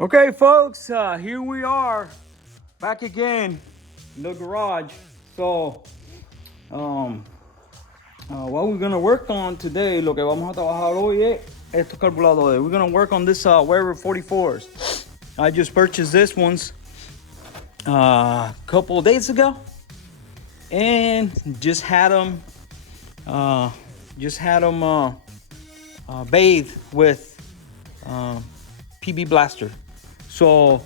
Okay, folks, here we are back again in the garage. So, what we're gonna work on today, lo que vamos a trabajar hoy es estos carburadores. We're gonna work on this Weber 44s. I just purchased this ones a couple of days ago, and just had them bathed with PB Blaster. So,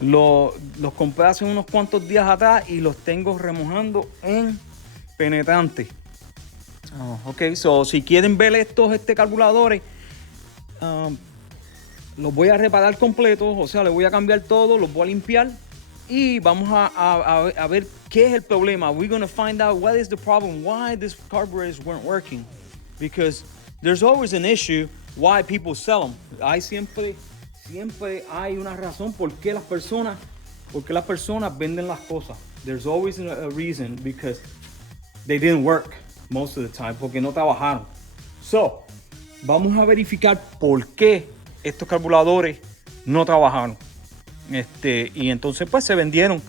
los compré hace unos cuantos días atrás y los tengo remojando en penetrante. Ok, so si quieren ver estos carburadores, los voy a reparar completos, o sea, les voy a cambiar todo, los voy a limpiar y vamos a ver qué es el problema. We're going to find out what is the problem, why these carburetors weren't working. Because there's always an issue why people sell them. Hay siempre hay una razón por qué las personas venden las cosas. There's always a reason, because they didn't work most of the time, porque no trabajaron. So, vamos a verificar por qué estos carburadores no trabajaron. Y entonces pues se vendieron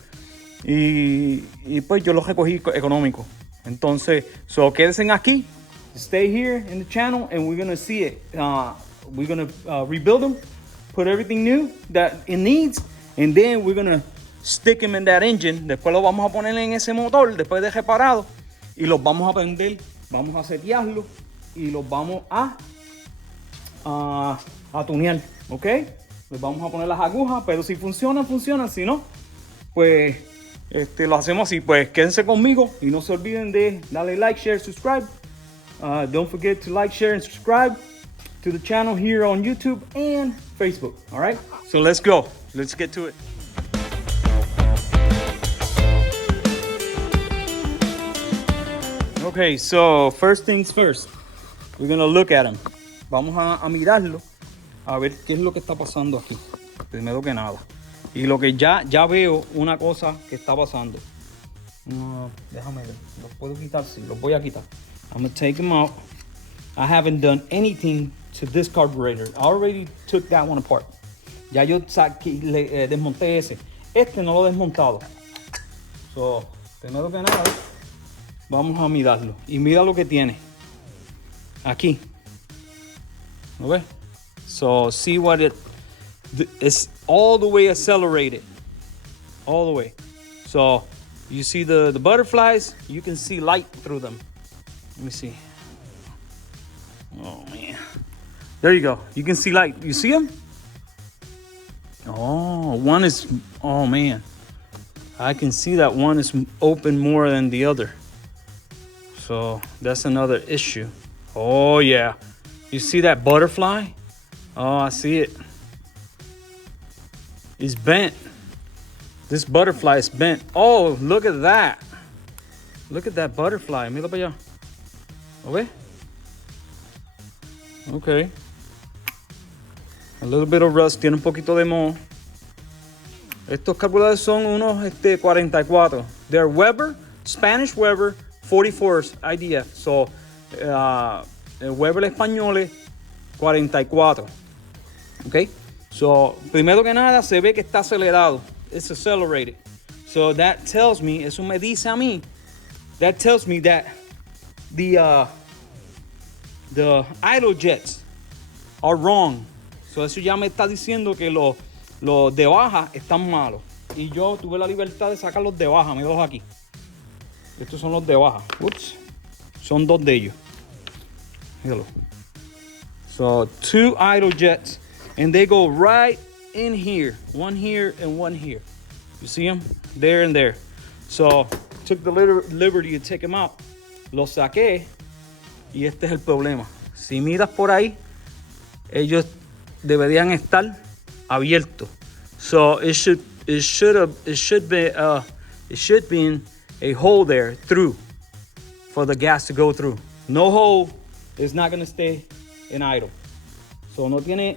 y pues yo los recogí económico. Entonces, so quédense aquí, stay here in the channel and we're gonna see it. We're gonna rebuild them, put everything new that it needs, and then we're gonna stick them in that engine. Después los vamos a poner en ese motor después de reparado y los vamos a prender, vamos a setearlos y los vamos a tunear, ¿ok? Les vamos a poner las agujas, pero si funcionan, si no, pues lo hacemos así. Pues quédense conmigo y no se olviden de darle like, share, subscribe. Don't forget to like, share, and subscribe to the channel here on YouTube and Facebook. All right, so let's go. Let's get to it. Okay, so first things first, we're gonna look at them. Vamos a mirarlo, a ver qué es lo que está pasando aquí, primero que nada. Y lo que ya veo una cosa que está pasando. No, déjame ver, los puedo quitar, sí, los voy a quitar. I'm gonna take them out. I haven't done anything to this carburetor. I already took that one apart. Ya yo desmonté ese. Este no lo he desmontado. So, primero que nada, vamos a mirarlo. Y mira lo que tiene. Aquí. ¿Lo ves? So, see what it's all the way accelerated. All the way. So, you see the butterflies? You can see light through them. Let me see. Oh, man. There you go. You can see light. You see them? Oh, one is... Oh, man. I can see that one is open more than the other. So, that's another issue. Oh, yeah. You see that butterfly? Oh, I see it. It's bent. This butterfly is bent. Oh, look at that. Look at that butterfly. Mira para allá. ¿Lo ves? Okay. A little bit of rust. Tiene un poquito de moho. Estos carburadores son unos 44. They're Weber, Spanish Weber 44s IDF. So, el Weber español 44. Okay. So, primero que nada se ve que está acelerado. It's accelerated. So that tells me, eso me dice a mí, that tells me that the idle jets are wrong. So eso ya me está diciendo que los de baja están malos. Y yo tuve la libertad de sacar los de baja. Míralos aquí. Estos son los de baja. Ups. Son dos de ellos. Míralo. So 2 idle jets. And they go right in here. One here and one here. You see them? There and there. So took the liberty to take them out. Los saqué. Y este es el problema. Si miras por ahí, ellos deberían estar abiertos. So it should be a hole there through for the gas to go through. No hole is not going to stay in idle. So no tiene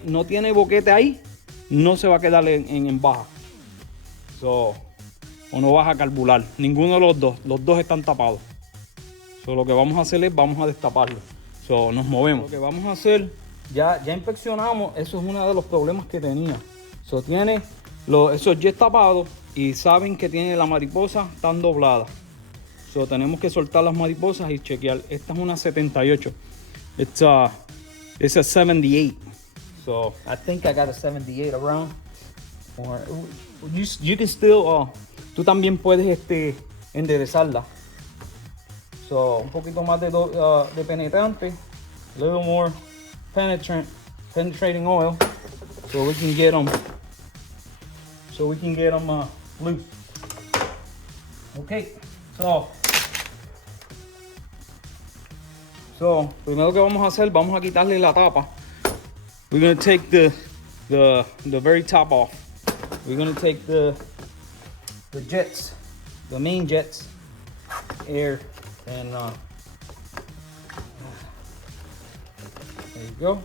boquete ahí, no se va a quedar en baja. So, o no vas a carburar. Ninguno de los dos están tapados. So lo que vamos a hacer es, vamos a destaparlo. So nos movemos. Lo que vamos a hacer, ya inspeccionamos, eso es uno de los problemas que tenía. So tiene esos jets tapados y saben que tiene la mariposa tan doblada. So tenemos que soltar las mariposas y chequear. Esta es una 78. It's a 78. So I think I got a 78 around. Or you can still, tú también puedes enderezarla. So un poquito más de penetrante, a little more penetrating oil, so we can get them loose. Okay, so primero que vamos a hacer, vamos a quitarle la tapa. We're gonna take the very top off. We're gonna take the jets, the main jets, air, and there you go.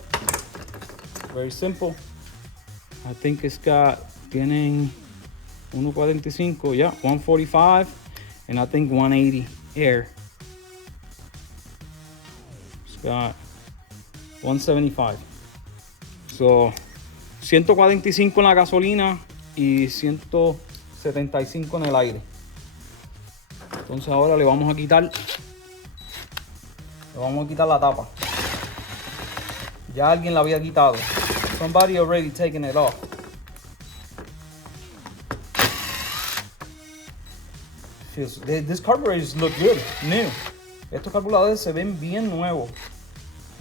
Very simple. I think tienen 145, yeah, 145, and I think 180 air. It's got 175. So 145 en la gasolina y 175 en el aire. Entonces ahora le vamos a quitar la tapa. Ya alguien la había quitado. Somebody already taken it off. These carburetors look good, new. Estos carburadores se ven bien nuevos.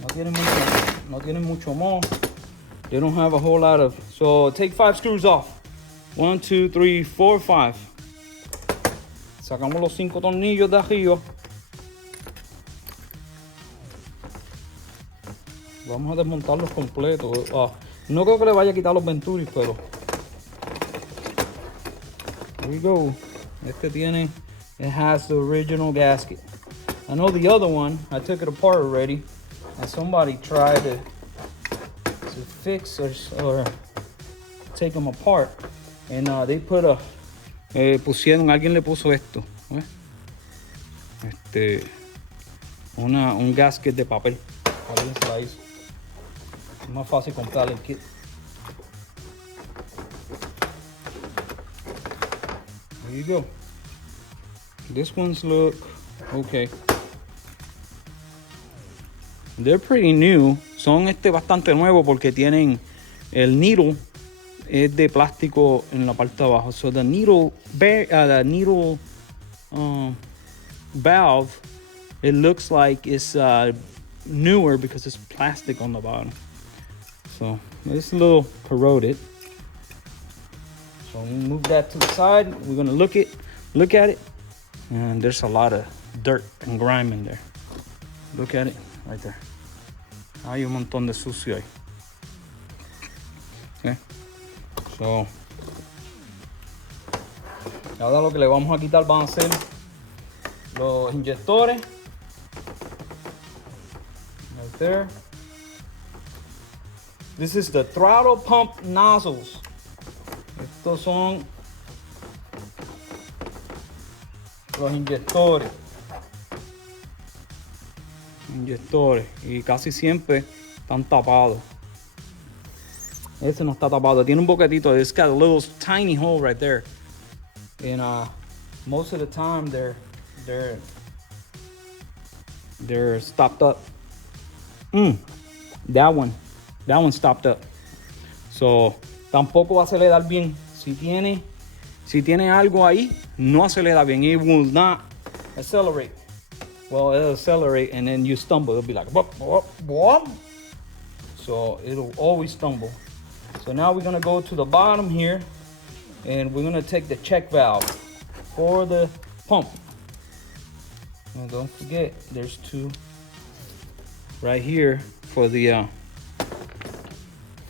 No tienen mucho moho. They don't have a whole lot of. So take 5 screws off. 1, 2, 3, 4, 5. Sacamos los 5 tornillos de arriba. Vamos a desmontarlos completos. No creo que le vaya a quitar los venturis, pero here we go. It has the original gasket. I know the other one, I took it apart already, and somebody tried to fix or take them apart, and they put alguien le puso esto, un gasket de papel. Alguien se la hizo. Es más fácil comprar el kit. There you go. This ones look okay. They're pretty new. Son bastante nuevos porque tienen el needle es de plástico en la parte de abajo. So the needle valve, it looks like it's newer because it's plastic on the bottom. So it's a little corroded. So we move that to the side. We're gonna look at it, and there's a lot of dirt and grime in there. Look at it right there. Hay un montón de sucio ahí. Okay. So ahora lo que le vamos a quitar van a ser los inyectores. Right there. This is the throttle pump nozzles. Estos son los inyectores. Y casi siempre están tapados. Este no está tapado. Tiene un boquetito. It's got a little tiny hole right there. And most of the time they're stopped up. That one stopped up. So tampoco va a acelerar bien. Si tiene algo ahí, no acelera bien. It will not accelerate. Well, it'll accelerate and then you stumble. It'll be like, whoop, whoop, whoop. So it'll always stumble. So now we're gonna go to the bottom here and we're gonna take the check valve for the pump. And don't forget, there's 2 right here for the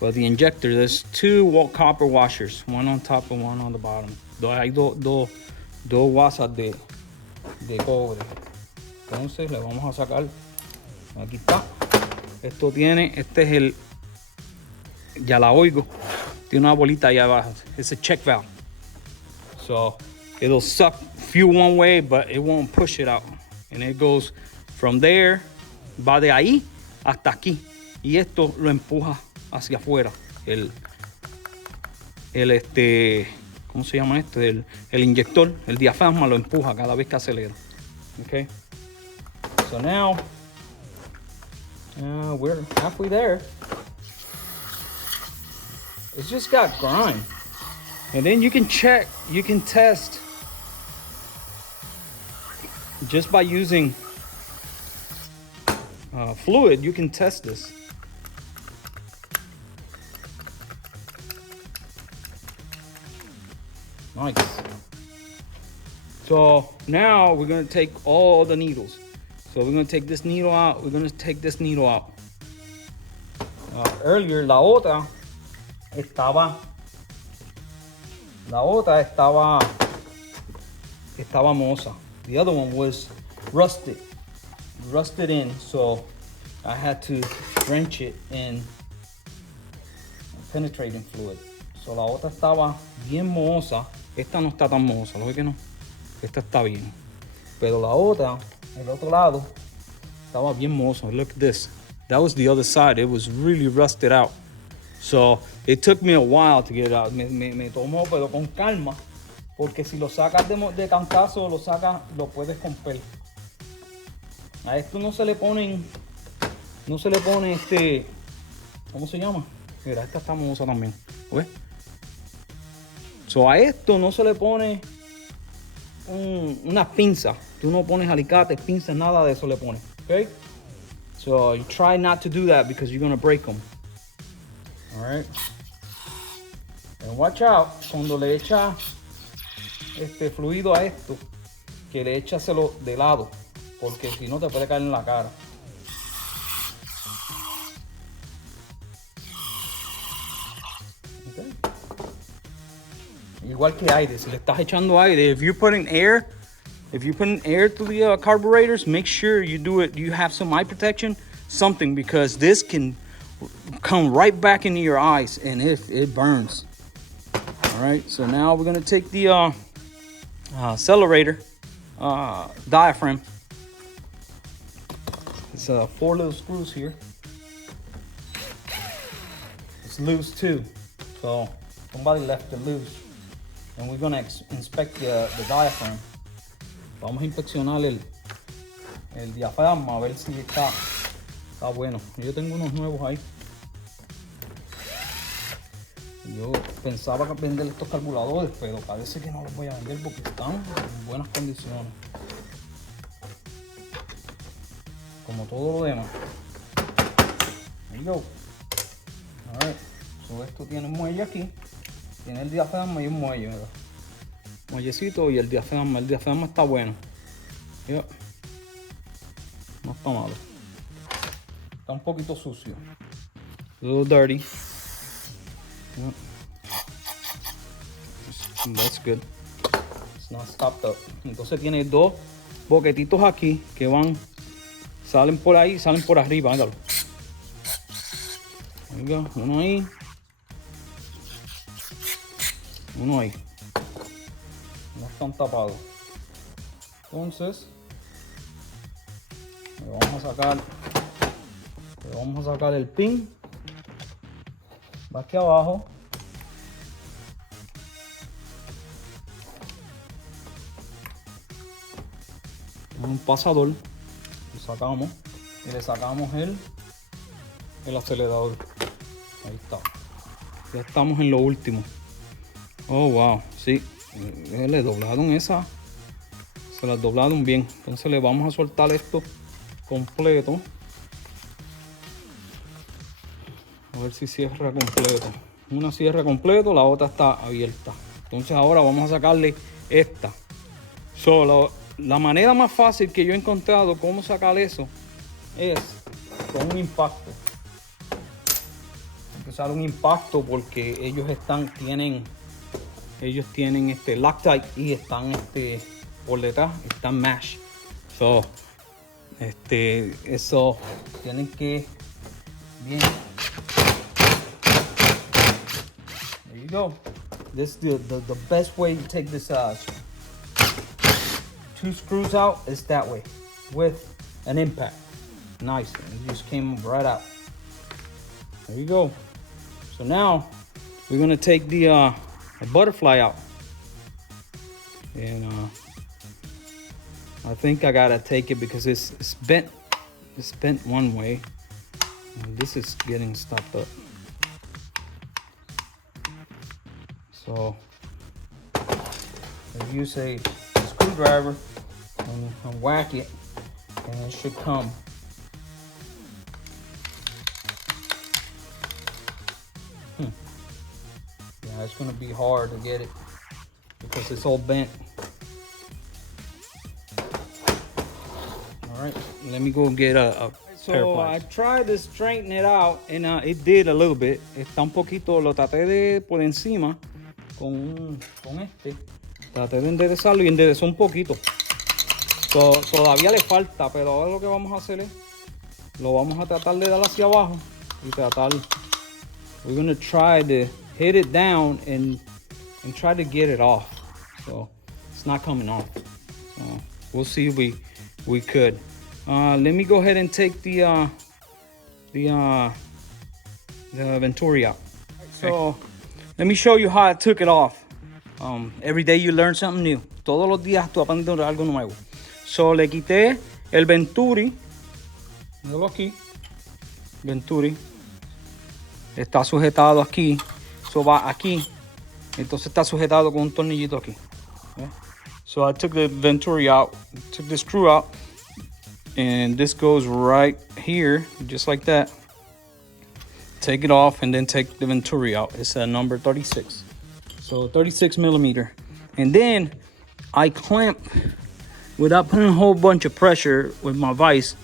injector. There's 2 copper washers, one on top and one on the bottom. Hay dos guasas de cobre. Entonces le vamos a sacar. Aquí está. Este es el, ya la oigo. Tiene una bolita ahí abajo. It's a check valve. So it'll suck fuel one way, but it won't push it out. And it goes from there, va de ahí hasta aquí. Y esto lo empuja hacia afuera. ¿cómo se llama esto? El inyector, el diafragma lo empuja cada vez que acelera. Okay. So now we're halfway there. It's just got grime. And then you can check, you can test just by using fluid. You can test this. Nice. So now we're gonna take all the needles. So we're gonna take this needle out. We're gonna take this needle out. Earlier la otra estaba moza. The other one was rusted in. So I had to drench it in penetrating fluid. So la otra estaba bien mohosa. Esta no está tan mohosa, ¿lo ve que no? Esta está bien. Pero la otra, el otro lado, estaba bien mohosa. Look at this. That was the other side. It was really rusted out. So it took me a while to get it out. Me tomó, pero con calma. Porque si lo sacas de cantazo, lo puedes romper. A esto no se le pone ¿cómo se llama? Mira, esta está mohosa también. ¿Ves? So a esto no se le pone una pinza. Tú no pones alicates, pinzas, nada de eso le pones. Okay? So you try not to do that because you're going to break them. All right? And watch out cuando le echa fluido a esto, que le échaselo de lado, porque si no te puede caer en la cara. Okay. Igual que aire, si le estás echando aire, if you're putting air to the carburetors, make sure you have some eye protection, something, because this can come right back into your eyes and it burns. All right, so now we're gonna take the accelerator diaphragm. It's 4 little screws here. It's loose too, so somebody left it loose. And we're gonna inspect the diaphragm. Vamos a inspeccionar el diafragma a ver si está bueno. Yo tengo unos nuevos ahí. Yo pensaba vender estos carburadores, pero parece que no los voy a vender porque están en buenas condiciones. Como todo lo demás. There you go. Alright. So esto tiene un muelle aquí. Tiene el diafragma y un muelle, ¿verdad? Muellecito y el diafragma. El diafragma está bueno. Yeah. No está malo. Está un poquito sucio. A little dirty. Yeah. That's good. It's not stopped up. Entonces tiene 2 boquetitos aquí que salen por ahí, salen por arriba. Míralo. Venga, uno ahí. Uno ahí. No están tapados. Entonces le vamos a sacar el pin. Va aquí abajo. Con un pasador lo sacamos y le sacamos el acelerador. Ahí está. Ya estamos en lo último. Oh, wow, sí, le doblaron esa, se las doblaron bien. Entonces le vamos a soltar esto completo. A ver si cierra completo. Una cierra completo, la otra está abierta. Entonces ahora vamos a sacarle esta. Solo la manera más fácil que yo he encontrado cómo sacar eso es con un impacto. Hay que usar un impacto porque ellos tienen Loctite y están por detrás están mesh. So eso tienen que bien. There you go. This is the best way to take this 2 screws out is that way with an impact. Nice. It just came right out. There you go. So now we're gonna take the a butterfly out. And I think I gotta take it because it's bent. It's bent one way. And this is getting stopped up. So I use a screwdriver and whack it, and it should come. Yeah, it's gonna be hard to get it because it's all bent. All right, let me go get a so I tried to straighten it out, and it did a little bit. Está un poquito, lo traté de por encima con este. Traté de enderezarlo y enderezó un poquito. Todavía le falta, pero ahora lo que vamos a hacer es, lo vamos a tratar de dar hacia abajo y tratar. We're gonna try to hit it down and try to get it off. So it's not coming off. So we'll see if we could. Let me go ahead and take the Venturi out. So let me show you how I took it off. Every day you learn something new. Todos los días tú aprendes algo nuevo. So le quité el Venturi. Míralo aquí. Venturi. Está sujetado aquí. So va aquí. Entonces está sujetado con un tornillito aquí. Okay? So I took the Venturi out. Took the screw out. And this goes right here, just like that. Take it off and then take the Venturi out. It's a number 36. So 36 millimeter. And then I clamp, without putting a whole bunch of pressure with my vise,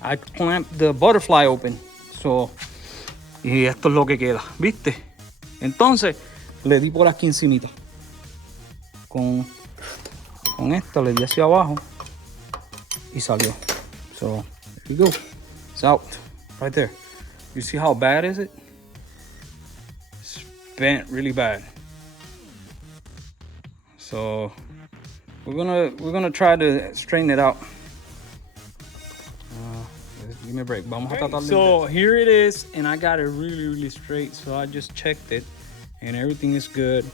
I clamp the butterfly open. So, y esto es lo que queda, ¿viste? Entonces, le di por aquí encimita. Con esto le di hacia abajo y salió. So there you go. It's out right there. You see how bad is it? It's bent really bad. So we're gonna try to straighten it out. Give me a break. Vamos a tratar de so here it is, and I got it really straight. So I just checked it, and everything is good.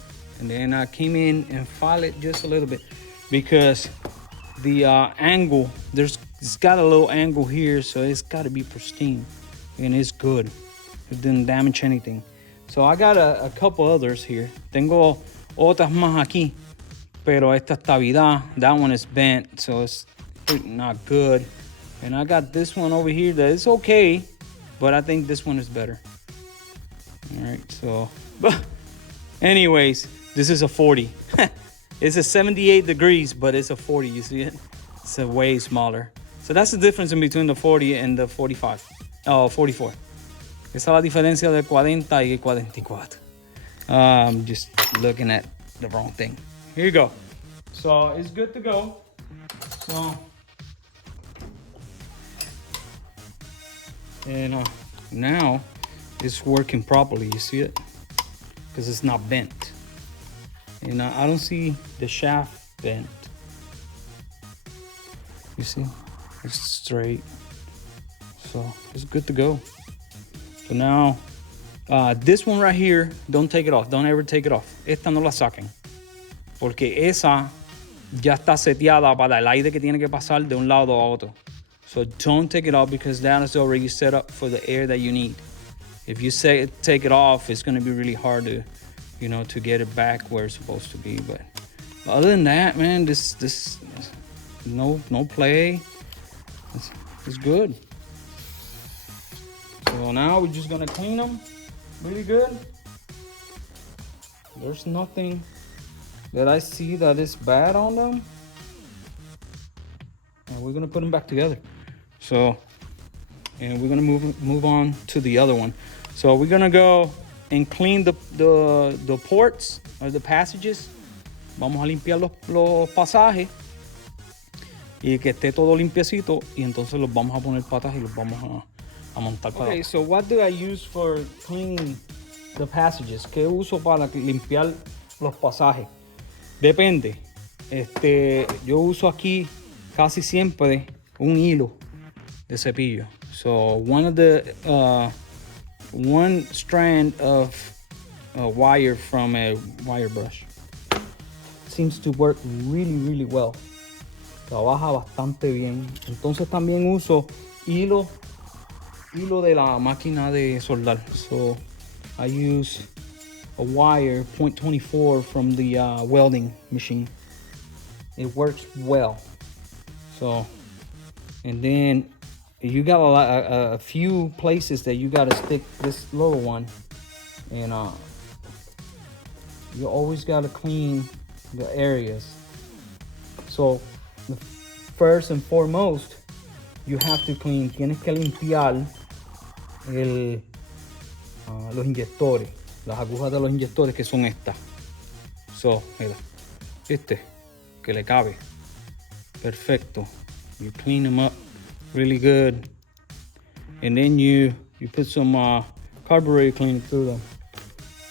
And then I came in and filed it just a little bit because the angle, it's got a little angle here, so it's got to be pristine, and it's good. It didn't damage anything. So I got a couple others here. Tengo otras más aquí, pero esta estabilidad, that one is bent, so it's not good. And I got this one over here that is okay, but I think this one is better. All right, so, but anyways, this is a 40. It's a 78 degrees, but it's a 40, you see it? It's a way smaller. So that's the difference in between the 40 and the 45. Oh, 44. Esa es la diferencia de 40 y 44. I'm just looking at the wrong thing. Here you go. So it's good to go. So, and now it's working properly. You see it? Because it's not bent. And I don't see the shaft bent. You see? It's straight. So it's good to go. So now, this one right here, don't take it off. Don't ever take it off. Esta no la saquen. Porque esa ya está seteada para el aire que tiene que pasar de un lado a otro. So don't take it off because that is already set up for the air that you need. If you take it off, it's going to be really hard to, to get it back where it's supposed to be. But other than that, man, this no play. It's good. So now we're just gonna clean them really good. There's nothing that I see that is bad on them. And we're gonna put them back together. So, and we're gonna move on to the other one. So we're gonna go and clean the ports or the passages. Vamos a limpiar los pasajes y que esté todo limpiecito, y entonces los vamos a poner patas y los vamos a montar para. Okay, so what do I use for cleaning the passages? ¿Qué uso para limpiar los pasajes? Depende. Yo uso aquí casi siempre un hilo de cepillo. So one strand of wire from a wire brush. Seems to work really well. Trabaja bastante bien. Entonces también uso hilo de la máquina de soldar. So I use a wire 0.24 from the welding machine. It works well. So, and then you got a few places that you got to stick this little one, and you always got to clean the areas. So the first and foremost, you have to clean. Tienes que limpiar los inyectores, las agujas de los inyectores, que son estas. So, mira, que le cabe. Perfecto. You clean them up really good, and then you put some carburetor cleaner through them.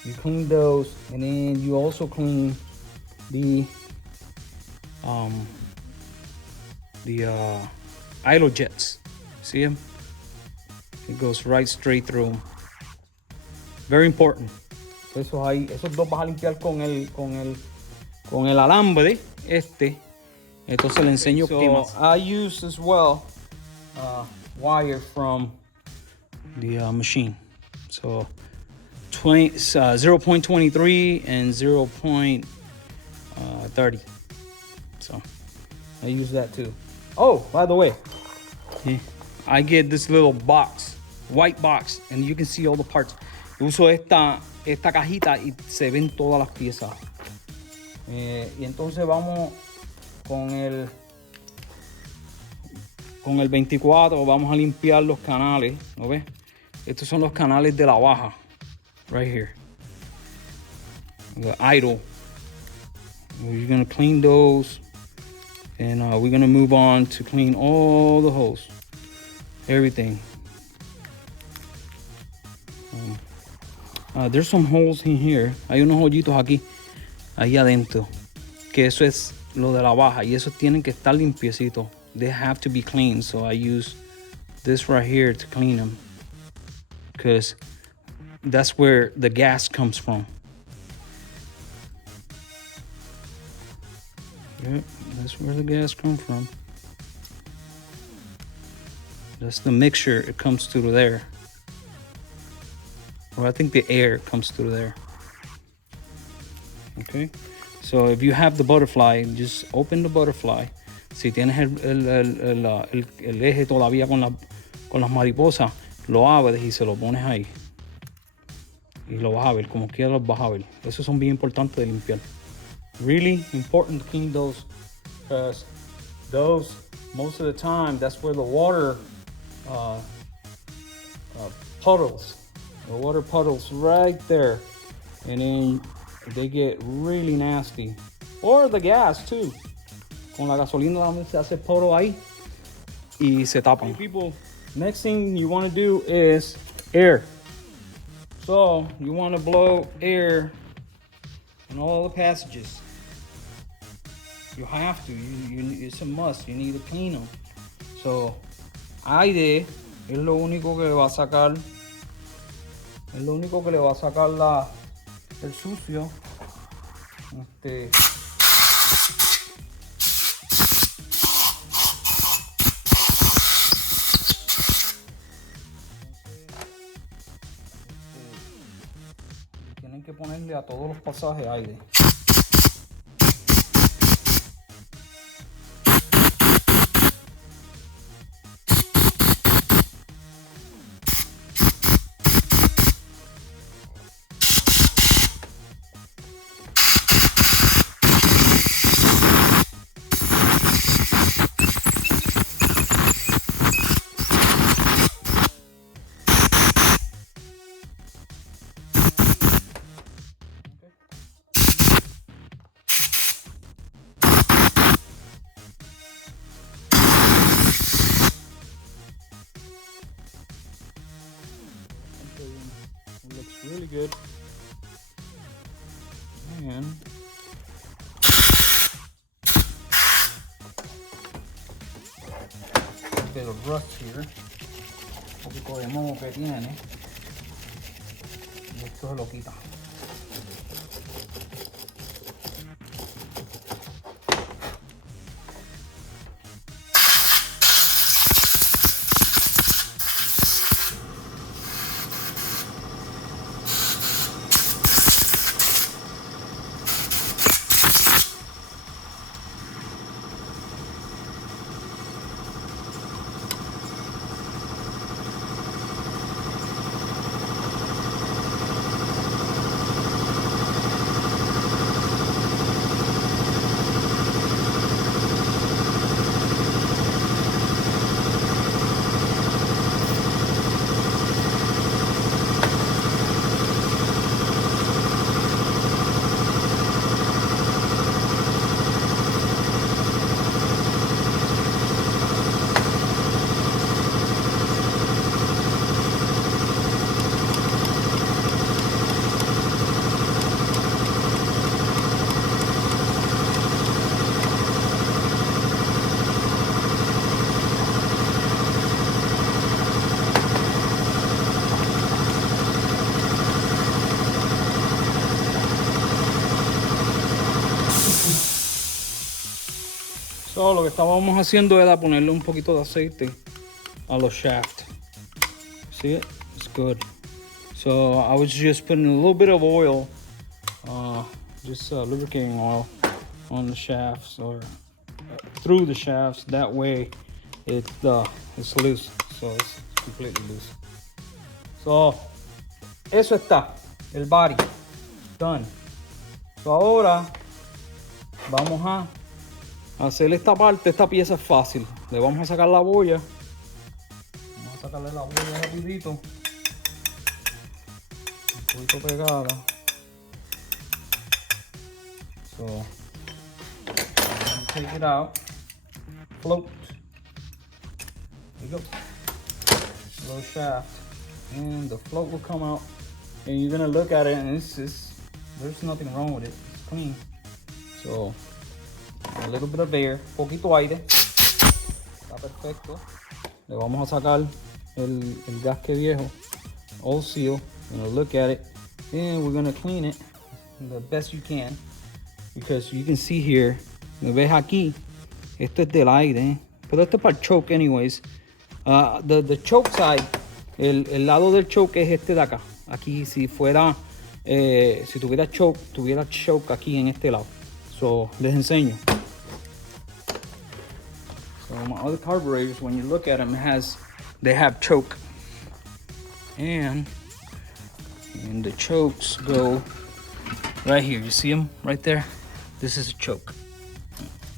You clean those, and then you also clean the idle jets. See them? It goes right straight through them. Very important. Esos dos vas a limpiar con el alambre Entonces le enseño qué más. I use as well wire from the machine. So 0.23 and 0.30. So I use that too. Oh, by the way, I get this little box, white box, and you can see all the parts. Uso esta cajita y se ven todas las piezas. Y entonces vamos con el 24, vamos a limpiar los canales, ¿no ves? Estos son los canales de la baja, right here. The idle. We're gonna clean those, and we're gonna move on to clean all the hose, everything. There's some holes in here. Hay unos hoyitos aquí, ahí adentro, que eso es lo de la baja, y esos tienen que estar limpiecitos. They have to be clean, so I use this right here to clean them, because that's where the gas comes from. Yep, that's where the gas comes from. That's the mixture. It comes through there. Or I think the air comes through there. Okay, so if you have the butterfly, just open the butterfly. Si tienes el eje todavía con las mariposas, lo abres y se lo pones ahí. Y lo vas a ver, como quieras los vas a ver. Esos son bien importantes de limpiar. Really important to clean those, because those, most of the time, that's where the water puddles. The water puddles right there. And then they get really nasty. Or the gas too. Con la gasolina también se hace puddle ahí y se tapan. Okay, people, next thing you want to do is air. So you want to blow air in all the passages. You have to. It's a must. You need to clean them. So aire es lo único que le va a sacar. Es lo único que le va a sacar el sucio. Tienen que ponerle a todos los pasajes aire. It looks really good. And a bit of rust here. Un poquito de moho que tiene. Y esto se lo quita. So, lo que estábamos haciendo era ponerle un poquito de aceite a los shafts. See it? It's good. So I was just putting a little bit of oil, lubricating oil on the shafts or through the shafts. That way it's loose. So it's completely loose. So eso está, el body done. So ahora vamos a hacer esta parte. Esta pieza es fácil. Le vamos a sacar la boya. Vamos a sacarle la boya rapidito. Un poquito pegada. So take it out. Float. There you go. Little shaft. And the float will come out. And you're gonna look at it and there's nothing wrong with it. It's clean. So a little bit of air, poquito aire. Está perfecto. Le vamos a sacar el gasque viejo. Old seal. We're gonna look at it and we're gonna clean it the best you can, because you can see here, me ves aquí, esto es del aire, pero esto es para el choke anyways. The choke side, el lado del choke es este de acá. Aquí si fuera, si tuviera choke aquí en este lado. So les enseño. So my other carburetors, when you look at them, they have choke, and the chokes go right here. You see them right there? This is a choke.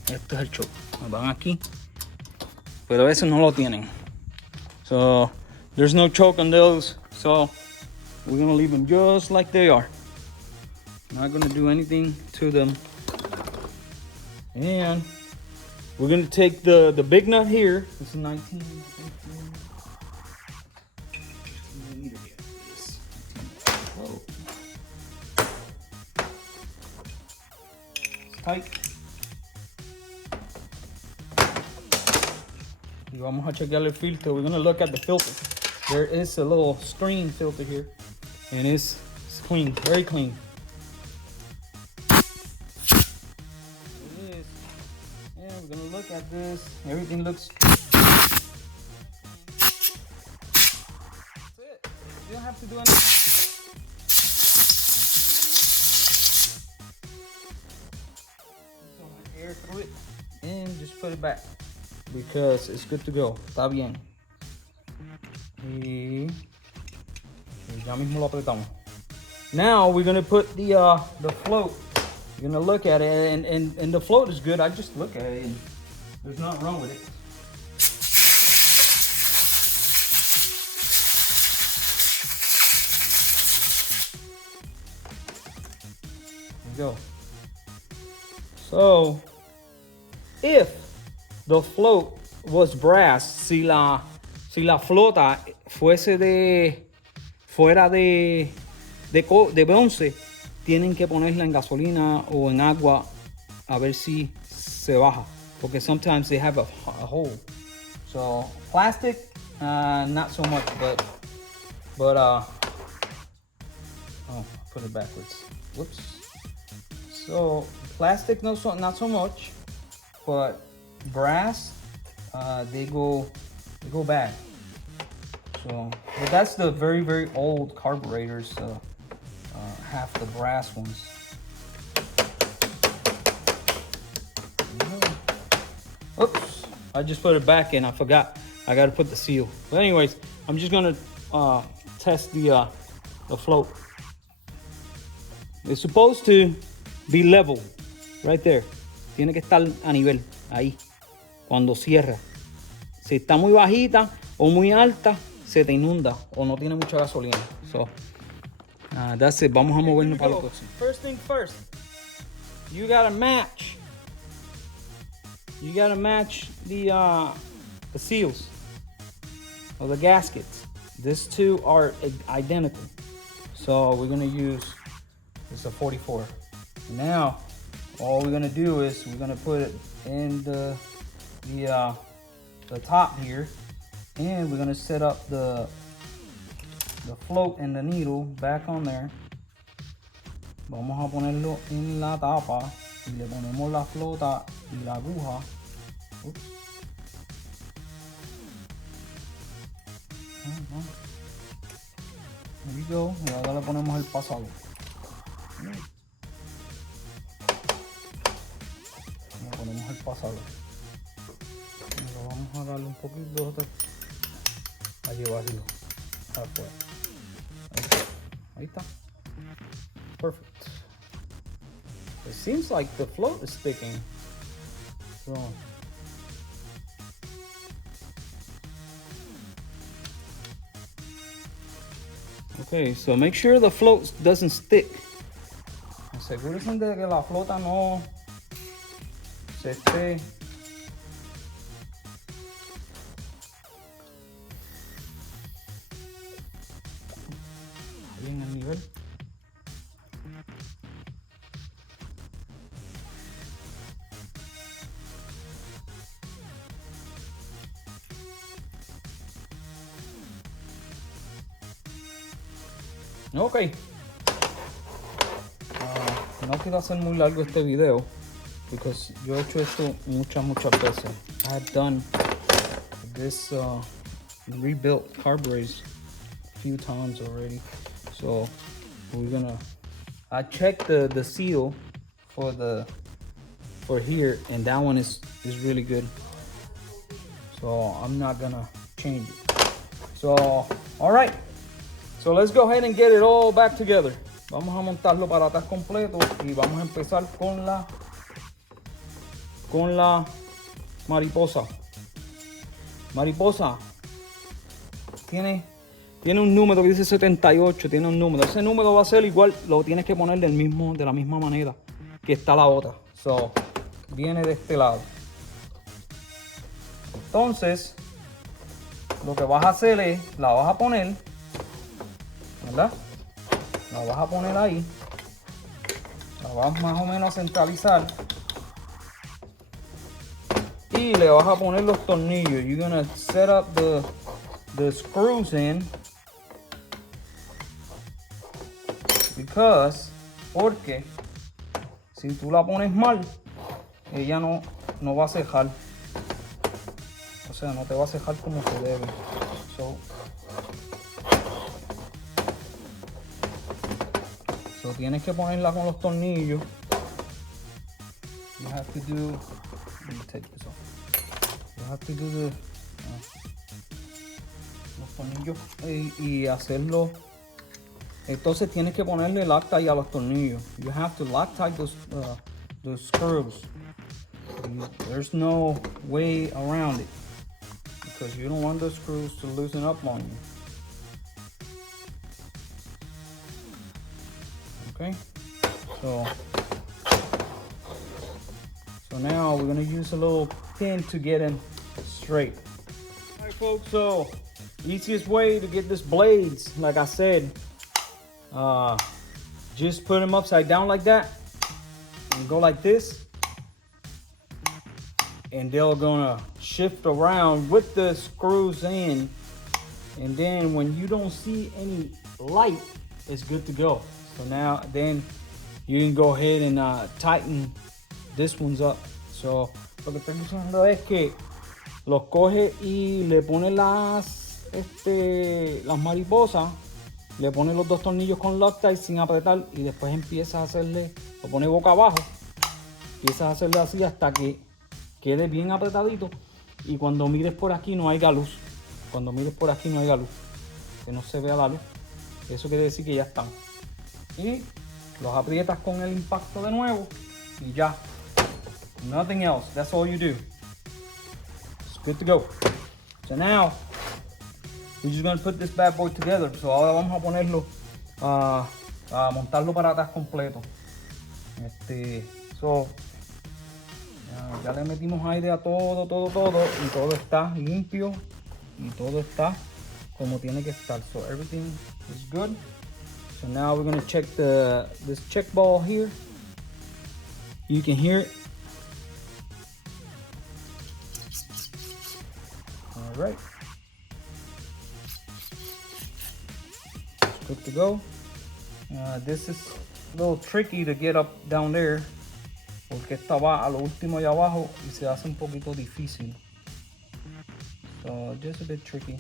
Este es el choke. Van aquí, pero a veces no lo tienen. So there's no choke on those. So we're gonna leave them just like they are. Not gonna do anything to them. And we're gonna take the big nut here. This is 19. Tight. Y vamos a chequear el filter. We're gonna look at the filter. There is a little screen filter here, and it's clean, very clean. It is. And we're gonna look at this. Everything looks. That's it. You don't have to do anything. Air through it and just put it back because it's good to go. Está bien. Y ya mismo lo apretamos. Now we're gonna put the float. You're gonna look at it, and the float is good. I just look at it and there's nothing wrong with it. There you go. So, if the float was brass, si la flota fuera de bronce, tienen que ponerla en gasolina o en agua a ver si se baja, porque sometimes they have a hole. So plastic, not so much, but oh, put it backwards. Whoops. So plastic, not so much, but brass, they go bad. So, but that's the very, very old carburetors, half the brass ones. Oops, I just put it back in. I forgot. I got to put the seal. But anyways, I'm just gonna test the float. It's supposed to be level, right there. Tiene que estar a nivel, ahí, cuando cierra. Si está muy bajita o muy alta, se te inunda o no tiene mucha gasolina. So, that's it. Vamos a movernos para lo próximo. First thing first, you gotta match. You gotta match the seals of the gaskets. These two are identical. So we're gonna use this is a 44. Now, all we're gonna do is we're gonna put it in the top here, and we're gonna set up the float and the needle back on there. Vamos a ponerlo en la tapa y le ponemos la flota y la aguja Oops. There you go. Y ahora le ponemos el pasado. Le ponemos el pasado. Y lo vamos a darle un poquito a llevarlo. Ahí está. Perfect. It seems like the float is sticking. So. Okay, so make sure the float doesn't stick. Asegúrense de que la flota no se esté ahí en el nivel. Ok, no quiero hacer muy largo este video porque yo he hecho esto muchas veces. I have done this rebuilt carburetors a few times already, so we're gonna I checked the seal for here, and that one is really good, so I'm not gonna change it. So all right, so let's go ahead and get it all back together. Vamos a montarlo para atrás completo y vamos a empezar con la mariposa. Mariposa tiene un número que dice 78, tiene un número. Ese número va a ser igual, lo tienes que poner de la misma manera que está la otra. So, viene de este lado. Entonces, lo que vas a hacer es, la vas a poner, ¿verdad? La vas a poner ahí, la vas más o menos a centralizar y le vas a poner los tornillos. You're gonna set up the screws in porque si tú la pones mal, ella no va a cejar, o sea, no te va a cejar como se debe. So tienes que ponerla con los tornillos. You have to do, let me take this off. You have to do los tornillos y hacerlo. Entonces tienes que ponerle Loctite a los tornillos. You have to Loctite those screws. There's no way around it because you don't want those screws to loosen up on you. Okay, so now we're gonna use a little pin to get in straight. All right, folks, so easiest way to get this blades, like I said, just put them upside down like that and go like this, and they're gonna shift around with the screws in, and then when you don't see any light, it's good to go. So now, then you can go ahead and tighten this ones up. So lo que estoy diciendo es que los coge y le pone las mariposas, le pone los dos tornillos con Loctite sin apretar y después empieza a hacerle, lo pone boca abajo, empieza a hacerle así hasta que quede bien apretadito, y cuando mires por aquí no haya luz. Cuando mires por aquí no haya luz, que no se vea la luz, eso quiere decir que ya están. Y los aprietas con el impacto de nuevo y ya. Nothing else. That's all you do. It's good to go. So now we're just gonna put this bad boy together. So ahora vamos a ponerlo a montarlo para atrás completo. Ya le metimos aire a todo y todo está limpio y todo está como tiene que estar. So everything is good. So now we're going to check this check ball here. You can hear it. All right. Good to go. This is a little tricky to get up down there. porque esta va a lo último allá abajo y se hace un poquito difícil. So just a bit tricky,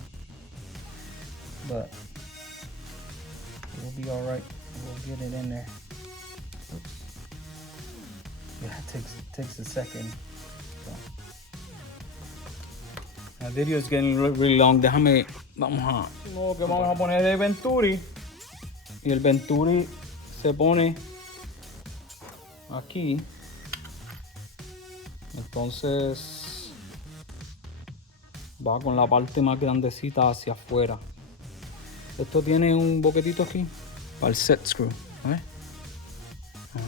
but it'll be all right. We'll get it in there. Oops. Yeah, it takes a second. So. The video is getting really long. Vamos a poner el Venturi, y el Venturi se pone aquí. Entonces va con la parte más grandecita hacia afuera. Esto tiene un boquetito aquí para el set screw. A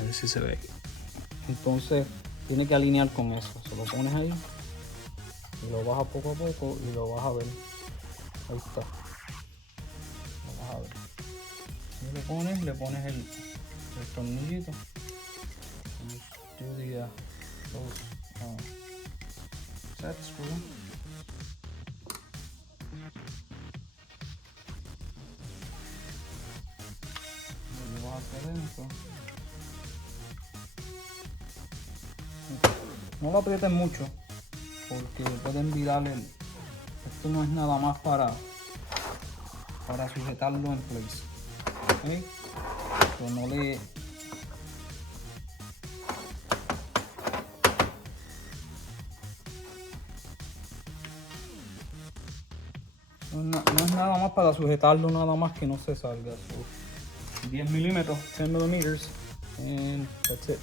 ver si se ve. Entonces tiene que alinear con eso. Se lo pones ahí y lo bajas poco a poco y lo vas a ver. Ahí está. Lo vas a ver. Y le pones el tornillito. Do the set screw. Lo vas hacia adentro. No lo aprieten mucho porque pueden virar esto no es nada más para sujetarlo en place. ¿Okay? Pero no le no es nada más para sujetarlo, nada más que no se salga. So, 10 milímetros, 10 millimeters, and that's it.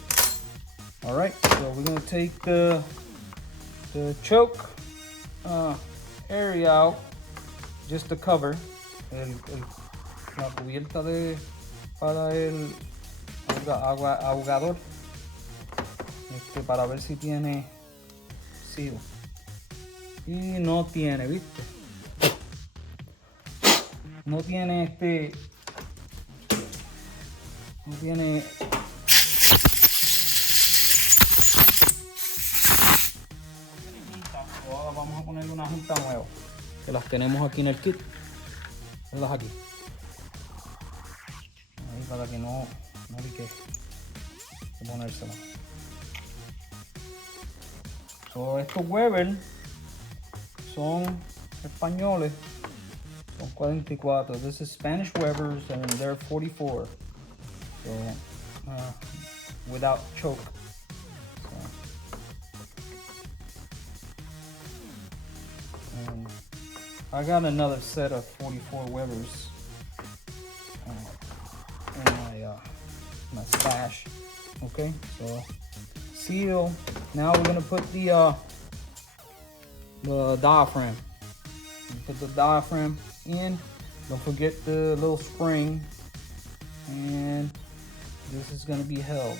All right, so we're gonna take the choke area out, just the cover, la cubierta para el ahogador, para ver si tiene seal. Y no tiene, ¿viste? No tiene no tiene junta. Ahora vamos a ponerle una junta nueva, que las tenemos aquí en el kit. Verlas aquí. Ahí para que no pique. Hay que ponérsela. So, estos Weber son españoles. Son 44. This is Spanish Webers and they're 44. So without choke. So, and I got another set of 44 Webers in my stash. Okay, so seal. Now we're gonna put the diaphragm. Put the diaphragm in. Don't forget the little spring, and this is going to be held.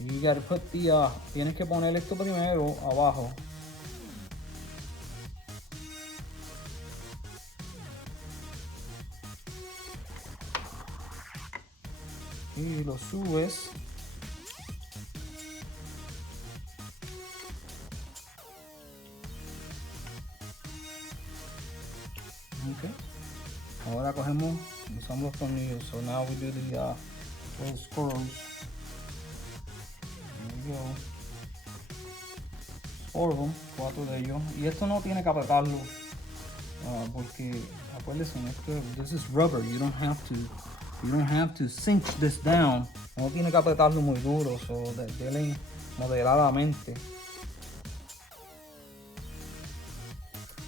You got to put the tienes que poner esto primero abajo. Y lo subes. Okay. Ahora usamos los tornillos. So now we do the little screws. There we go. 4 of them, 4 de ellos. Y esto no tiene que apretarlo porque acuérdense, this is rubber. You don't have to cinch this down. No tiene que apretarlo muy duro. So denle moderadamente.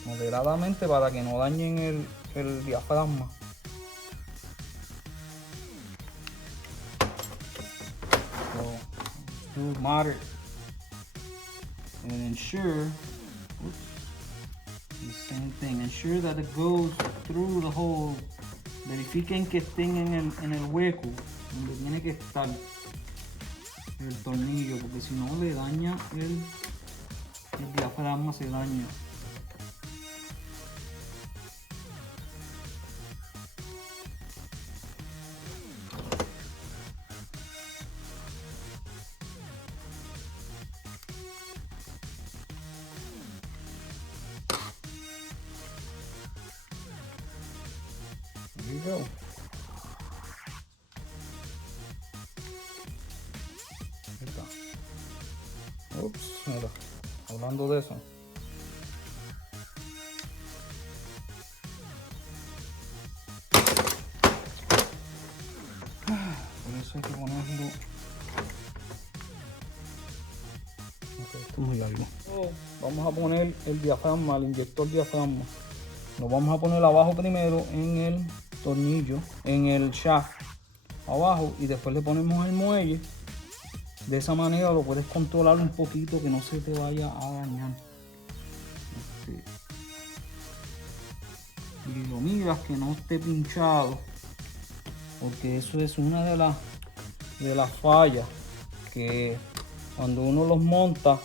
Moderadamente para que no dañen el diafragma. So do moderate and ensure the same thing. Ensure that it goes through the hole. Verifiquen que estén en el hueco donde tiene que estar el tornillo, porque si no le daña el diafragma, se daña. There you go. Ahí está. Ups, mira, hablando de eso. Por eso hay que ponerlo. Ok, esto es muy largo. Vamos a poner el diafragma, el inyector diafragma. Lo vamos a poner abajo primero en el tornillo, en el shaft abajo, y después le ponemos el muelle. De esa manera lo puedes controlar un poquito, que no se te vaya a dañar. Y lo miras que no esté pinchado, porque eso es una de las fallas, que cuando uno los monta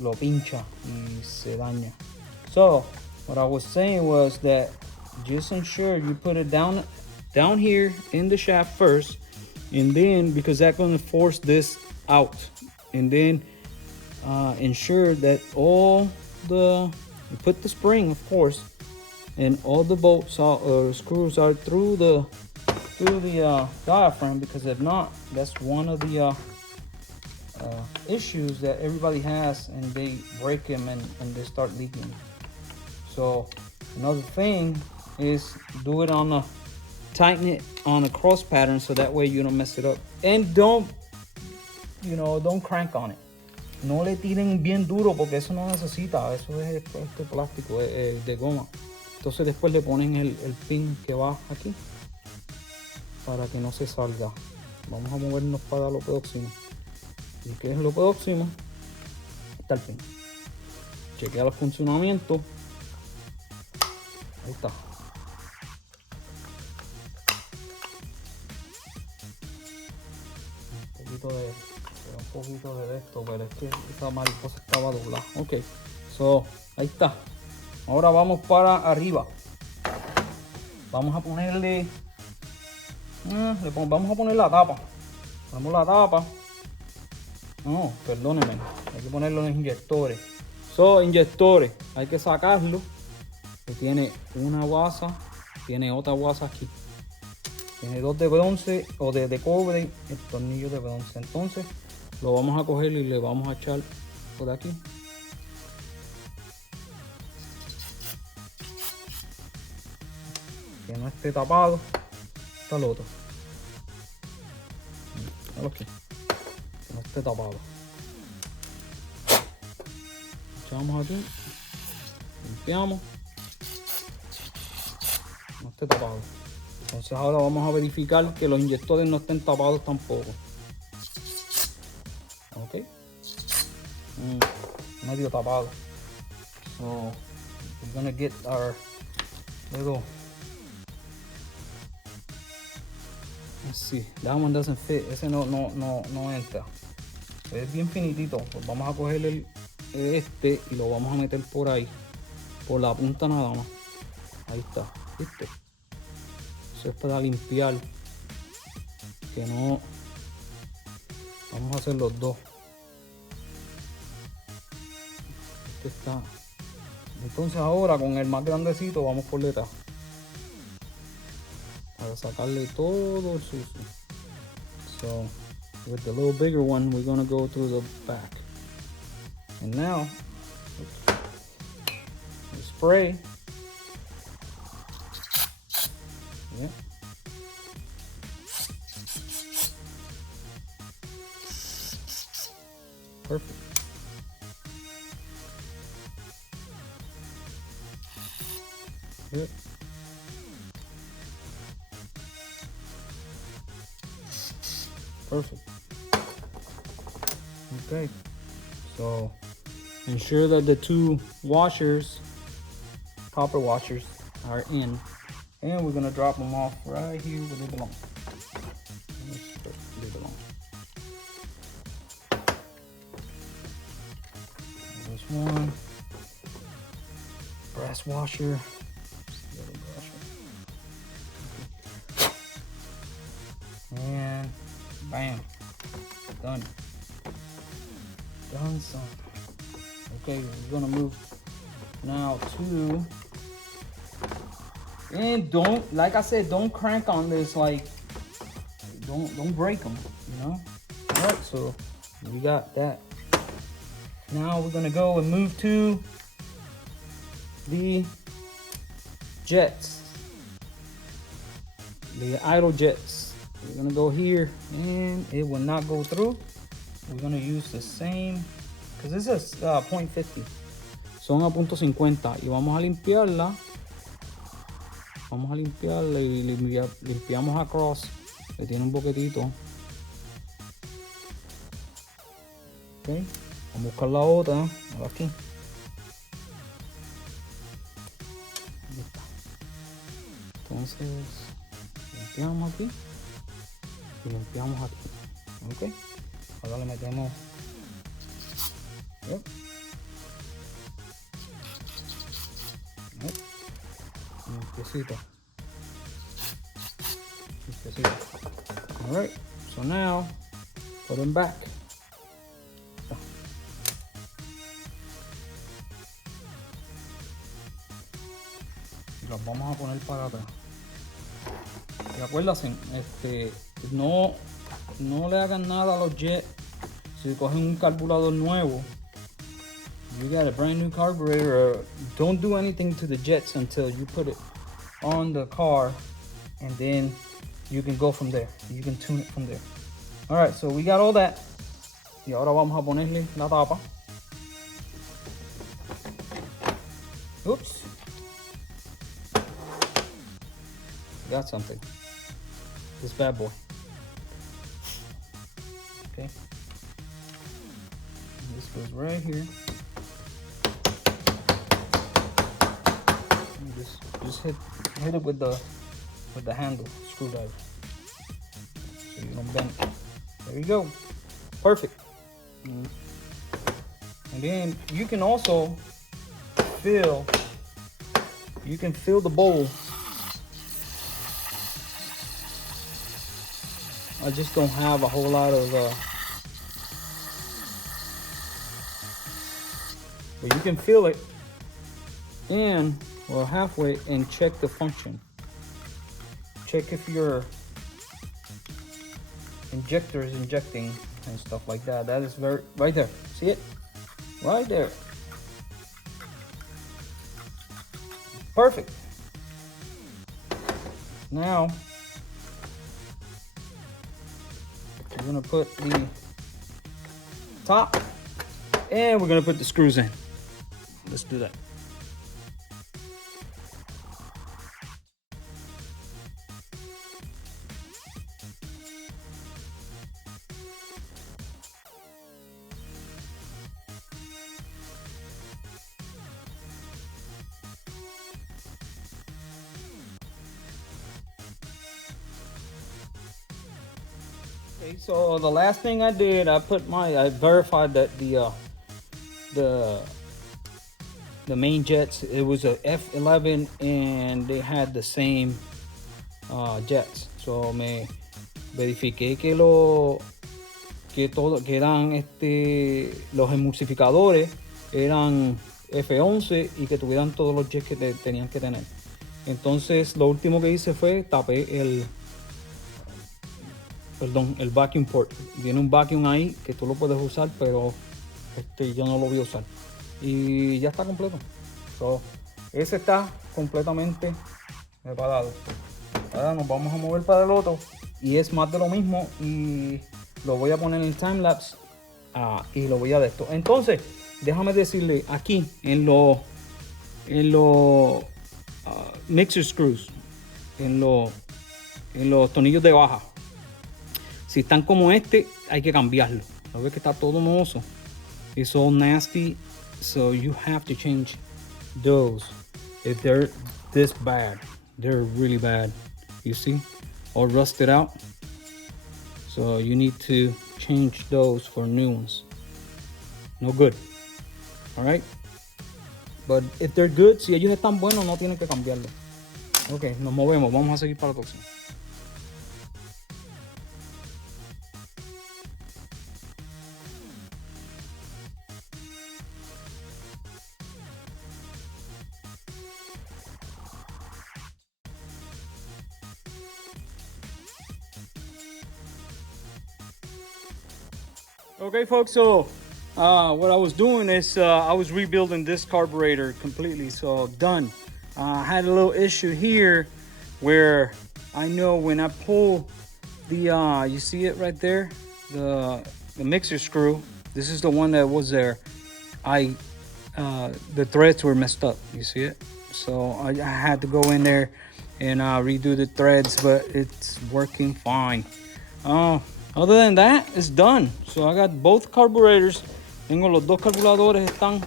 lo pincha y se daña. So what I was saying was that just ensure you put it down here in the shaft first, and then, because that's going to force this out, and then ensure that all you put the spring, of course, and all the bolts screws are through the diaphragm, because if not, that's one of the issues that everybody has, and they break them and they start leaking. So another thing is tighten it on a cross pattern, so that way you don't mess it up. And don't crank on it. No le tiren bien duro, porque eso no necesita, eso es este plástico de goma. Entonces después le ponen el pin que va aquí para que no se salga. Vamos a movernos para lo próximo. ¿Y qué es lo próximo? Está el pin. Chequea los funcionamientos. Ahí está. Un poquito de esto, pero es que esta mariposa estaba doblada. Ok, so ahí está. Ahora vamos para arriba. Vamos a ponerle vamos a poner la tapa. Ponemos la tapa. No, perdónenme, hay que ponerlo en los inyectores. Inyectores, hay que sacarlo, que tiene una guasa, tiene otra guasa aquí. Tiene dos de bronce o de cobre, el tornillo de bronce. Entonces lo vamos a coger y le vamos a echar por aquí. Que no esté tapado. Está el otro. Okay. Que no esté tapado. Echamos aquí. Limpiamos. No esté tapado. Entonces ahora vamos a verificar que los inyectores no estén tapados tampoco. Ok. Medio tapado. So we're gonna get our little. Let's see. That one doesn't fit. Ese no entra. Es bien finitito. Pues vamos a coger este y lo vamos a meter por ahí. Por la punta nada más. Ahí está. ¿Viste? Eso es para limpiar. Que no. Vamos a hacer los dos. Este está. Entonces ahora con el más grandecito vamos por detrás. Para sacarle todo el sucio. So with the little bigger one, we're gonna go through the back. And now, we spray. Yeah. Perfect. Good. Perfect. Okay. So ensure that the two washers, copper washers, are in. And we're gonna drop them off right here where they belong. They belong. There's one brass washer. The other washer. Okay. And bam, done. Done some. Okay, we're gonna move now to. And don't, like I said, don't crank on this, like, don't break them, you know? Alright, so we got that. Now we're gonna go and move to the jets, the idle jets. We're gonna go here and it will not go through. We're gonna use the same, because this is 0.50. Son a .50 y vamos a limpiarla. Vamos a limpiarla y limpiamos across, que tiene un boquetito. Ok, vamos a buscar la otra, aquí. Entonces, limpiamos aquí y limpiamos aquí. Ok, ahora le metemos. Yep. Yep. Limpiecito. All right, so now put them back. Y los vamos a poner para atrás. Y acuérdense, no le hagan nada a los jets. Si cogen un carburador nuevo, you got a brand new carburetor, don't do anything to the jets until you put it on the car, and then you can go from there. You can tune it from there. All right, so we got all that. Y ahora vamos a ponerle la tapa. Oops. Got something. This bad boy. Okay. And this goes right here. And just hit it with the handle screwdriver, so you don't bend it. There you go. Perfect. And then you can also fill the bowl. I just don't have a whole lot of but you can fill it in, well, halfway, and check the function. Check if your injector is injecting and stuff like that. That is right there. See it? Right there. Perfect. Now we're gonna put the top and we're gonna put the screws in. Let's do that. Okay, so the last thing I did, I verified that the main jets, it was a F11 and they had the same jets. So me verifiqué que eran los emulsificadores eran F11 y que tuvieran todos los jets que tenían que tener. Entonces lo último que hice fue tapé el vacuum port. Tiene un vacuum ahí que tú lo puedes usar, pero yo no lo voy a usar. Y ya está completo. So, ese está completamente preparado. Ahora nos vamos a mover para el otro y es más de lo mismo y lo voy a poner en timelapse y lo voy a de esto. Entonces, déjame decirle aquí en los mixer screws, en los tornillos de baja. Si están como hay que cambiarlo. ¿No ves que está todo mohoso? It's all nasty, so you have to change those. If they're this bad, they're really bad. You see, all rusted out. So you need to change those for new ones. No good. All right. But if they're good, si ellos están buenos, no tienen que cambiarlo. Ok, nos movemos. Vamos a seguir para la próxima. Okay, folks, so what I was doing is I was rebuilding this carburetor completely, so done. I had a little issue here where I know when I pull the, you see it right there, the mixer screw, this is the one that was there. The threads were messed up, you see it? So I had to go in there and redo the threads, but it's working fine. Other than that, it's done. So I got both carburetors. Tengo los dos carburadores, están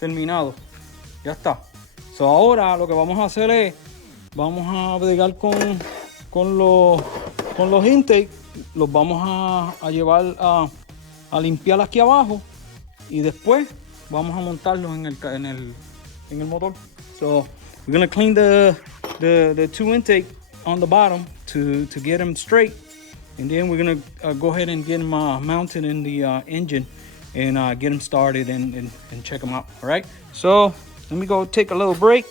terminados. Ya está. So ahora lo que vamos a hacer es, vamos a bregar con los intake. Los vamos a llevar a limpiar aquí abajo. Y después vamos a montarlos en el motor. So we're going to clean the two intake on the bottom to get them straight. And then we're gonna go ahead and get them mounted in the engine and get them started and check them out. All right. So let me go take a little break,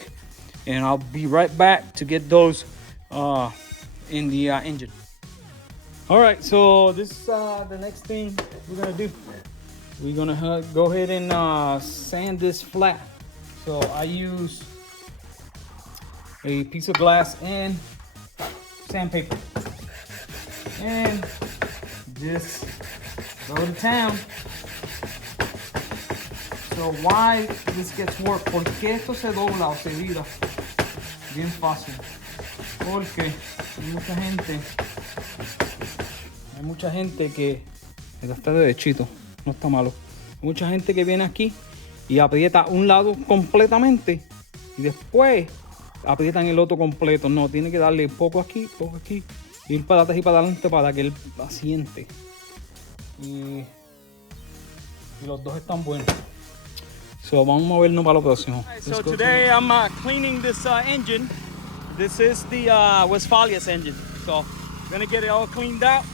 and I'll be right back to get those in the engine. All right. So this is the next thing we're gonna do. We're gonna go ahead and sand this flat. So I use a piece of glass and sandpaper. And just go to town. So why this gets work? ¿Por qué esto se dobla o se vira? Bien fácil. Porque hay mucha gente que está derechito, no está malo. Hay mucha gente que viene aquí y aprieta un lado completamente y después aprietan el otro completo. No, tiene que darle poco aquí, ir para atrás y para adelante para que él asiente. Y los dos están buenos. So vamos a movernos para lo próximo. So today I'm cleaning this engine. This is the Westphalia's engine. So I'm gonna get it all cleaned out,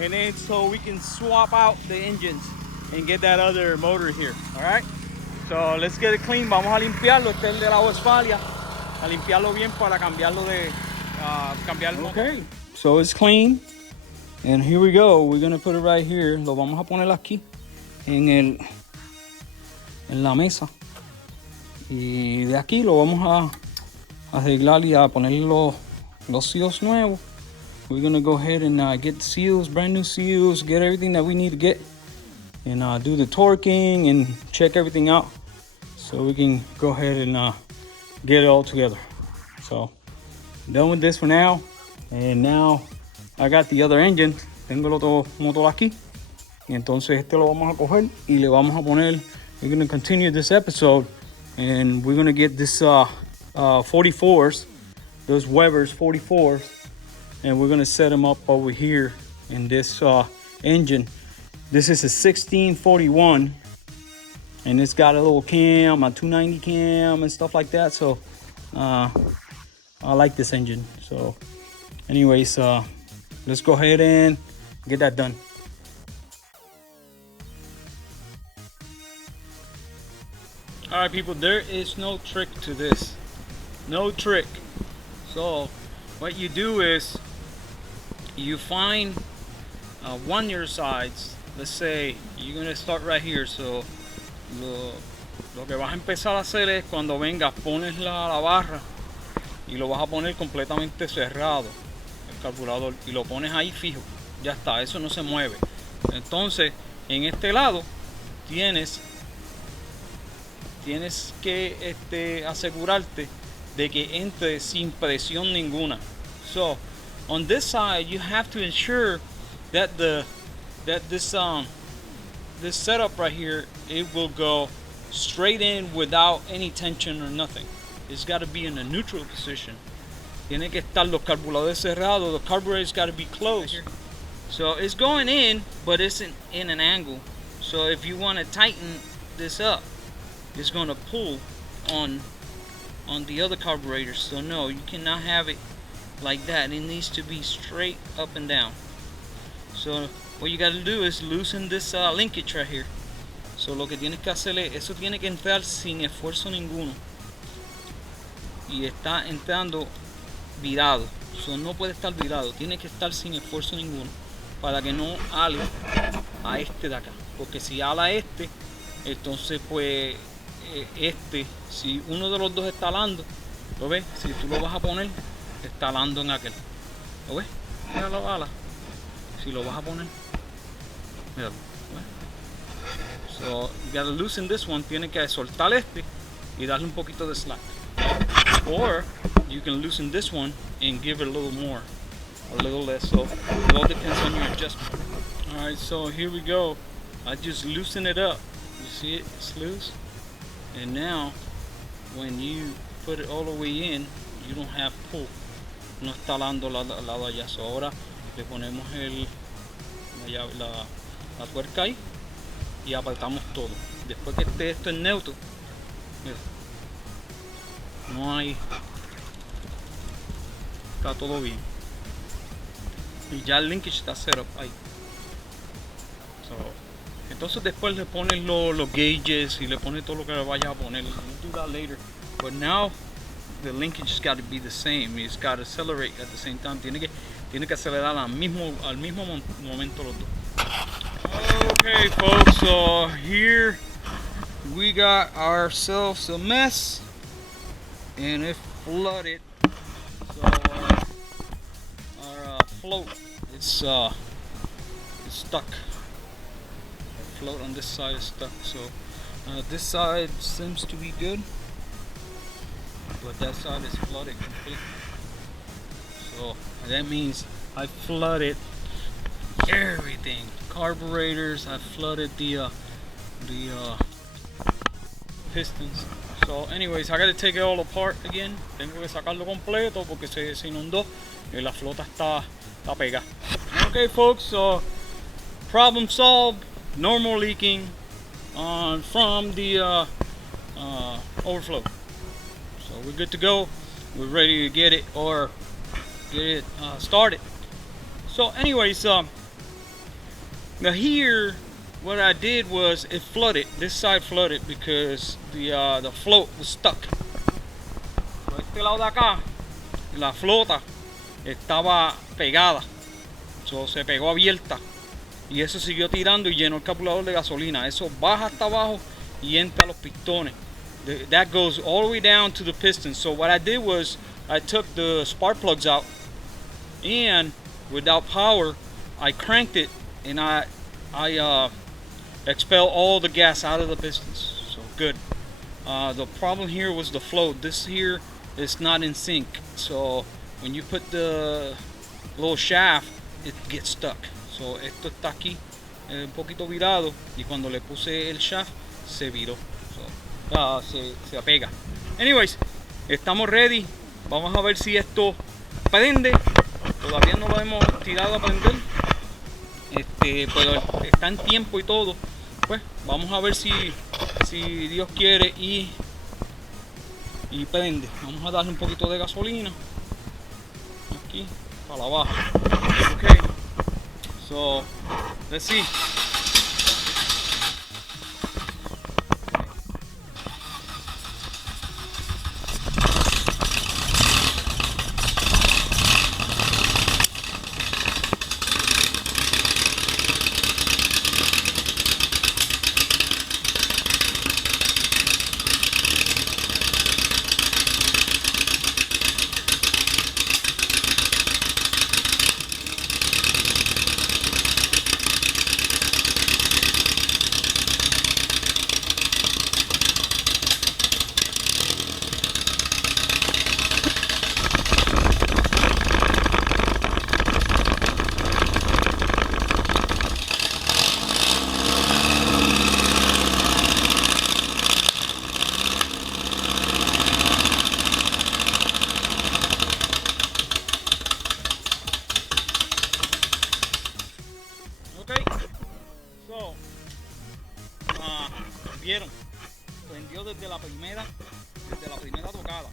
and then so we can swap out the engines and get that other motor here. All right. So let's get it clean. Vamos a limpiarlo. Este es el de la Westphalia. A limpiarlo bien para cambiarlo de cambiarlo. Okay. So it's clean, and here we go. We're gonna put it right here. Lo vamos a poner aquí en la mesa, y de aquí lo vamos a arreglar y a poner los seals nuevos. We're gonna go ahead and get seals, brand new seals, get everything that we need to get, and do the torquing and check everything out, so we can go ahead and get it all together. So done with this for now. And now I got the other engine. Tengo el otro motor aquí. Y entonces este lo vamos a coger y le vamos a poner. We're going to continue this episode. And we're going to get this 44s. Those Weber's 44s. And we're going to set them up over here in this engine. This is a 1641. And it's got a little cam, a 290 cam and stuff like that. So I like this engine. So anyways, let's go ahead and get that done. All right, people, there is no trick to this. No trick. So what you do is you find one of your sides. Let's say you're going to start right here. So lo que vas a empezar a hacer es cuando vengas pones la barra y lo vas a poner completamente cerrado, el carburador, y lo pones ahí fijo. Ya está, eso no se mueve. Entonces en este lado tienes que asegurarte de que entre sin presión ninguna. So on this side you have to ensure that this setup right here, it will go straight in without any tension or nothing. It's got to be in a neutral position. Tiene que estar los carburadores cerrados. The carburetor's got to be closed. So it's going in, but it's in an angle. So if you want to tighten this up, it's going to pull on the other carburetors. So no, you cannot have it like that. It needs to be straight up and down. So what you got to do is loosen this linkage right here. So lo que tienes que hacer es, eso tiene que entrar sin esfuerzo ninguno. Y está entrando virado. So no puede estar virado, tiene que estar sin esfuerzo ninguno. para que no ale a este de acá, porque si ala este, entonces pues si uno de los dos está alando, ¿lo ves? Si tú lo vas a poner, está alando en aquel, ¿lo ves? Mira la bala, si lo vas a poner, mira, so you gotta loosen this one, tiene que soltar este y darle un poquito de slack, or you can loosen this one and give it a little more, a little less, so it all depends on your adjustment. Alright, so here we go. I just loosen it up. You see it? It's loose. And now, when you put it all the way in, you don't have pull. No está dando la allá. So ahora le ponemos la tuerca ahí y apartamos todo. Después que esté esto en neutro, mira, no hay, está todo bien. Y ya el linkage está set up ahí. So, entonces después le pones los gauges y le pones todo lo que le vayas a poner. We'll do that later. But now the linkage has got to be the same. It's got to accelerate at the same time. Tiene que acelerar al mismo momento los dos. Okay, folks. So here we got ourselves a mess, and it flooded. So our float it's stuck. Our float on this side is stuck. So this side seems to be good, but that side is flooded completely. So that means I flooded everything. Carburetors. I flooded the pistons. So anyways, I got to take it all apart again. Tengo que sacarlo completo porque se inundó y la flota está pegada. Okay, folks. So problem solved. Normal leaking from the overflow. So we're good to go. We're ready to get it started. So anyways, now here what I did was it flooded. This side flooded because the float was stuck. So este lado de acá, la flota estaba pegada. So se pegó abierta. Y eso siguió tirando y llenó el carburador de gasolina. Eso baja hasta abajo y entra a los pistones. That goes all the way down to the pistons. So what I did was I took the spark plugs out, and without power I cranked it, and I expelled all the gas out of the pistons. So good. The problem here was the float. This here is not in sync. So when you put the little shaft, it gets stuck. So esto está aquí un poquito virado y cuando le puse el shaft se viró. So, se apega. Anyways, estamos ready. Vamos a ver si esto prende. Todavía no lo hemos tirado a prender. Pero está en tiempo y todo. Pues vamos a ver si Dios quiere y prende. Vamos a darle un poquito de gasolina aquí para la baja. Okay. So let's see. Vieron, prendió desde la primera tocada.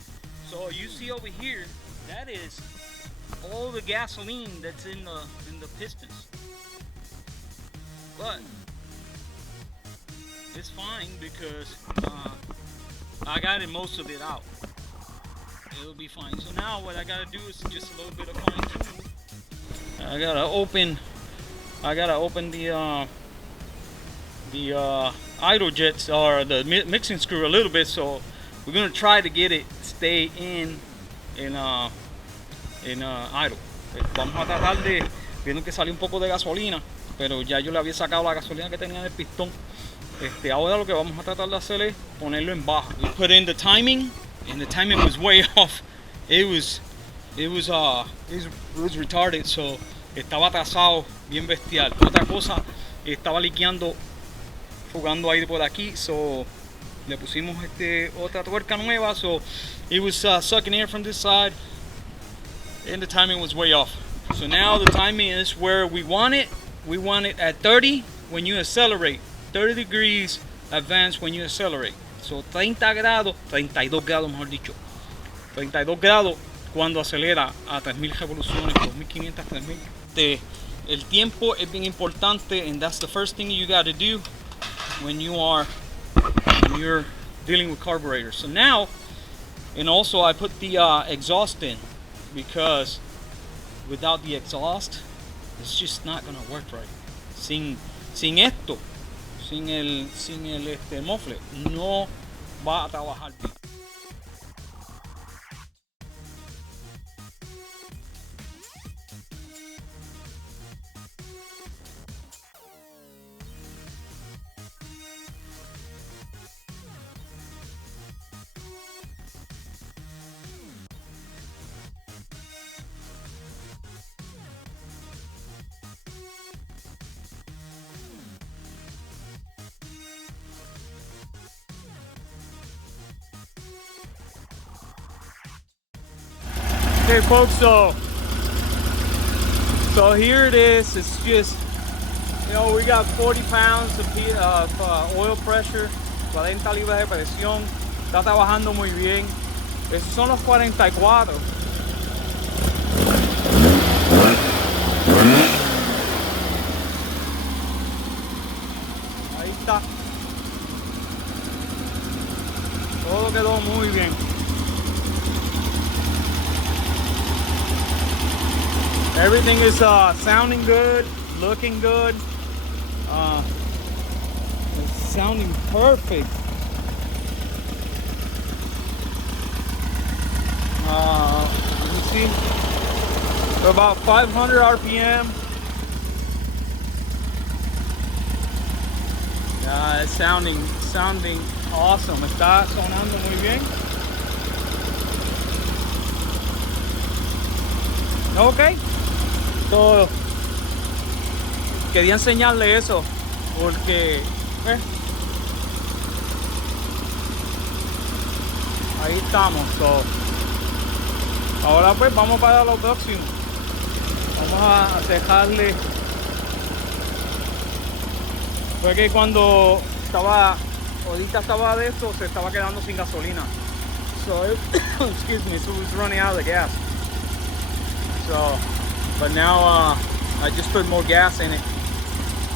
So you see over here, that is all the gasoline that's in the pistons. But it's fine because I got most of it out. It'll be fine. So now what I gotta do is just a little bit of fine tuning. I gotta open I gotta open the idle jets or the mixing screw a little bit, so we're gonna try to get it stay in idle. Vamos a tratar de, viendo que salió un poco de gasolina, pero ya yo le había sacado la gasolina que tenía del pistón. Ahora lo que vamos a tratar de hacer es ponerlo en baja. We put in the timing, and the timing was way off. It was retarded, so estaba atrasado, bien bestial. Otra cosa, estaba liqueando, jugando aire por aquí, so le pusimos otra tuerca nueva, so it was sucking air from this side, and the timing was way off. So now the timing is where we want it. We want it at 30 when you accelerate, 30 degrees advance when you accelerate. So 30 grados, 32 grados mejor dicho, 32 grados cuando acelera a 3000 revoluciones, 2500, 3000. El tiempo es bien importante, and that's the first thing you got to do when you're dealing with carburetors. So now, and also I put the exhaust in, because without the exhaust, it's just not gonna work right. Sin esto, sin el muffler, no va a trabajar bien. Okay folks, so here it is. It's just, you know, we got 40 pounds of oil pressure, 40 libras de presión. Está trabajando muy bien. Esos son los 44. Ahí está. Todo quedó muy bien. Everything is sounding good, looking good. It's sounding perfect. You see, we're about 500 RPM. Yeah, it's sounding awesome. Está sonando muy bien. Okay. So, quería enseñarle eso porque ahí estamos. So, ahora pues vamos para lo próximo. Vamos a dejarle, fue que cuando ahorita estaba de esto, se estaba quedando sin gasolina. So excuse me, so it was running out of the gas. So, but now I just put more gas in it,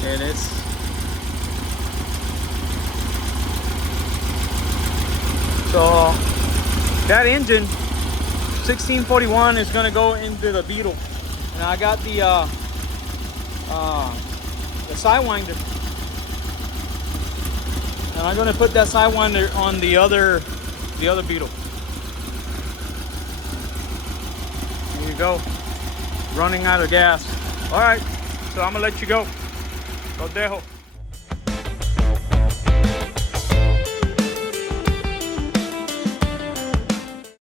and it's so that engine 1641 is gonna go into the Beetle, and I got the sidewinder, and I'm gonna put that sidewinder on the other Beetle. There you go. Running out of gas. All right, so I'm gonna let you go. Lo dejo.